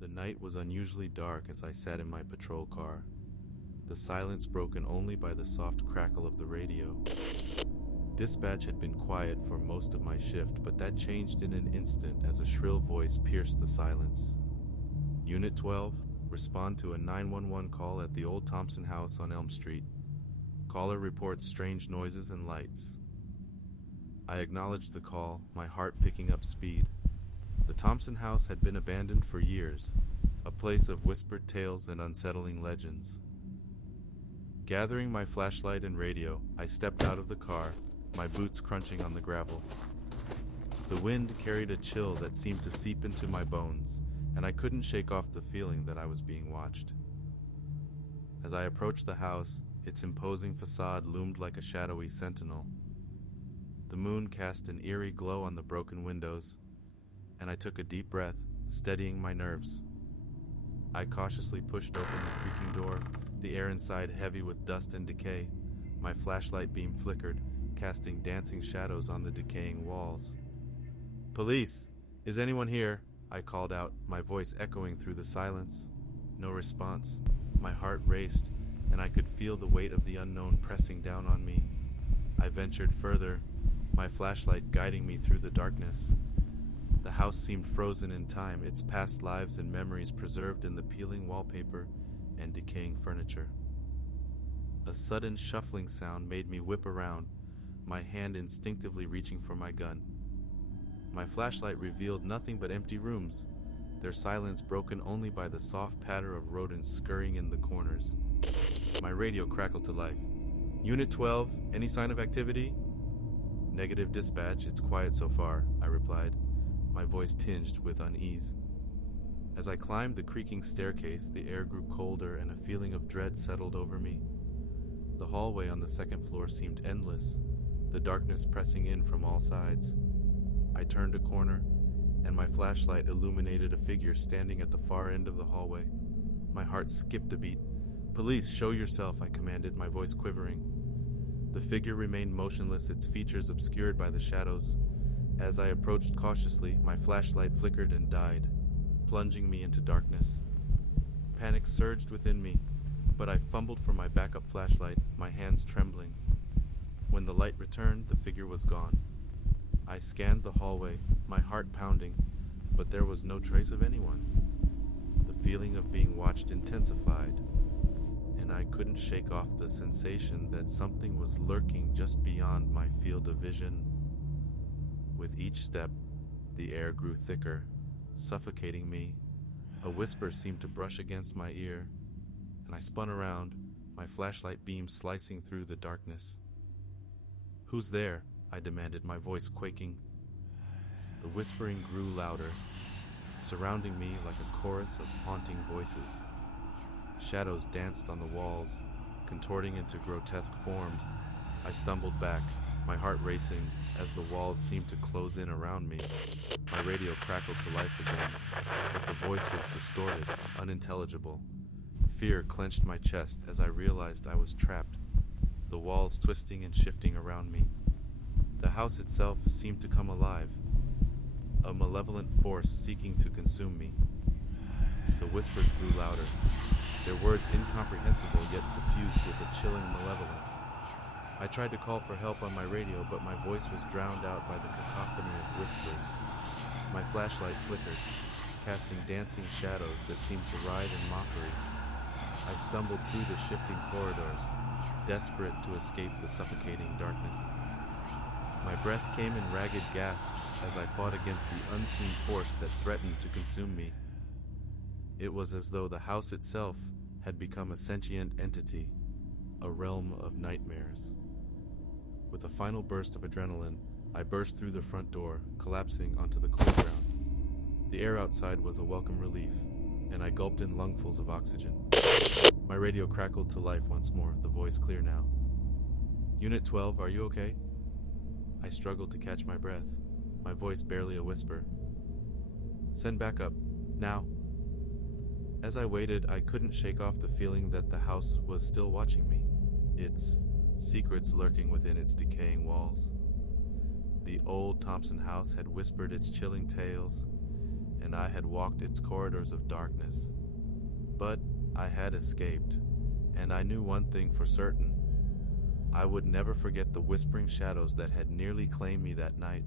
The night was unusually dark as I sat in my patrol car, the silence broken only by the soft crackle of the radio. Dispatch had been quiet for most of my shift, but that changed in an instant as a shrill voice pierced the silence. Unit 12, respond to a 911 call at the old Thompson house on Elm Street. Caller reports strange noises and lights. I acknowledged the call, my heart picking up speed. The Thompson house had been abandoned for years, a place of whispered tales and unsettling legends. Gathering my flashlight and radio, I stepped out of the car, my boots crunching on the gravel. The wind carried a chill that seemed to seep into my bones, and I couldn't shake off the feeling that I was being watched. As I approached the house, its imposing facade loomed like a shadowy sentinel. The moon cast an eerie glow on the broken windows, and I took a deep breath, steadying my nerves. I cautiously pushed open the creaking door, the air inside heavy with dust and decay. My flashlight beam flickered, casting dancing shadows on the decaying walls. "Police! Is anyone here?" I called out, my voice echoing through the silence. No response. My heart raced, and I could feel the weight of the unknown pressing down on me. I ventured further, my flashlight guiding me through the darkness. The house seemed frozen in time, its past lives and memories preserved in the peeling wallpaper and decaying furniture. A sudden shuffling sound made me whip around, my hand instinctively reaching for my gun. My flashlight revealed nothing but empty rooms, their silence broken only by the soft patter of rodents scurrying in the corners. My radio crackled to life. "Unit 12, any sign of activity?" "Negative dispatch, it's quiet so far," I replied, my voice tinged with unease. As I climbed the creaking staircase, the air grew colder and a feeling of dread settled over me. The hallway on the second floor seemed endless, the darkness pressing in from all sides. I turned a corner, and my flashlight illuminated a figure standing at the far end of the hallway. My heart skipped a beat. "Police, show yourself," I commanded, my voice quivering. The figure remained motionless, its features obscured by the shadows. As I approached cautiously, my flashlight flickered and died, plunging me into darkness. Panic surged within me, but I fumbled for my backup flashlight, my hands trembling. When the light returned, the figure was gone. I scanned the hallway, my heart pounding, but there was no trace of anyone. The feeling of being watched intensified, and I couldn't shake off the sensation that something was lurking just beyond my field of vision. With each step, the air grew thicker, suffocating me. A whisper seemed to brush against my ear, and I spun around, my flashlight beam slicing through the darkness. "Who's there?" I demanded, my voice quaking. The whispering grew louder, surrounding me like a chorus of haunting voices. Shadows danced on the walls, contorting into grotesque forms. I stumbled back, my heart racing, as the walls seemed to close in around me. My radio crackled to life again, but the voice was distorted, unintelligible. Fear clenched my chest as I realized I was trapped, the walls twisting and shifting around me. The house itself seemed to come alive, a malevolent force seeking to consume me. The whispers grew louder, their words incomprehensible yet suffused with a chilling malevolence. I tried to call for help on my radio, but my voice was drowned out by the cacophony of whispers. My flashlight flickered, casting dancing shadows that seemed to writhe in mockery. I stumbled through the shifting corridors, desperate to escape the suffocating darkness. My breath came in ragged gasps as I fought against the unseen force that threatened to consume me. It was as though the house itself had become a sentient entity, a realm of nightmares. With a final burst of adrenaline, I burst through the front door, collapsing onto the cold ground. The air outside was a welcome relief, and I gulped in lungfuls of oxygen. My radio crackled to life once more, the voice clear now. "Unit 12, are you okay?" I struggled to catch my breath, my voice barely a whisper. "Send backup, now." As I waited, I couldn't shake off the feeling that the house was still watching me, its secrets lurking within its decaying walls. The old Thompson house had whispered its chilling tales, and I had walked its corridors of darkness. But I had escaped, and I knew one thing for certain. I would never forget the whispering shadows that had nearly claimed me that night.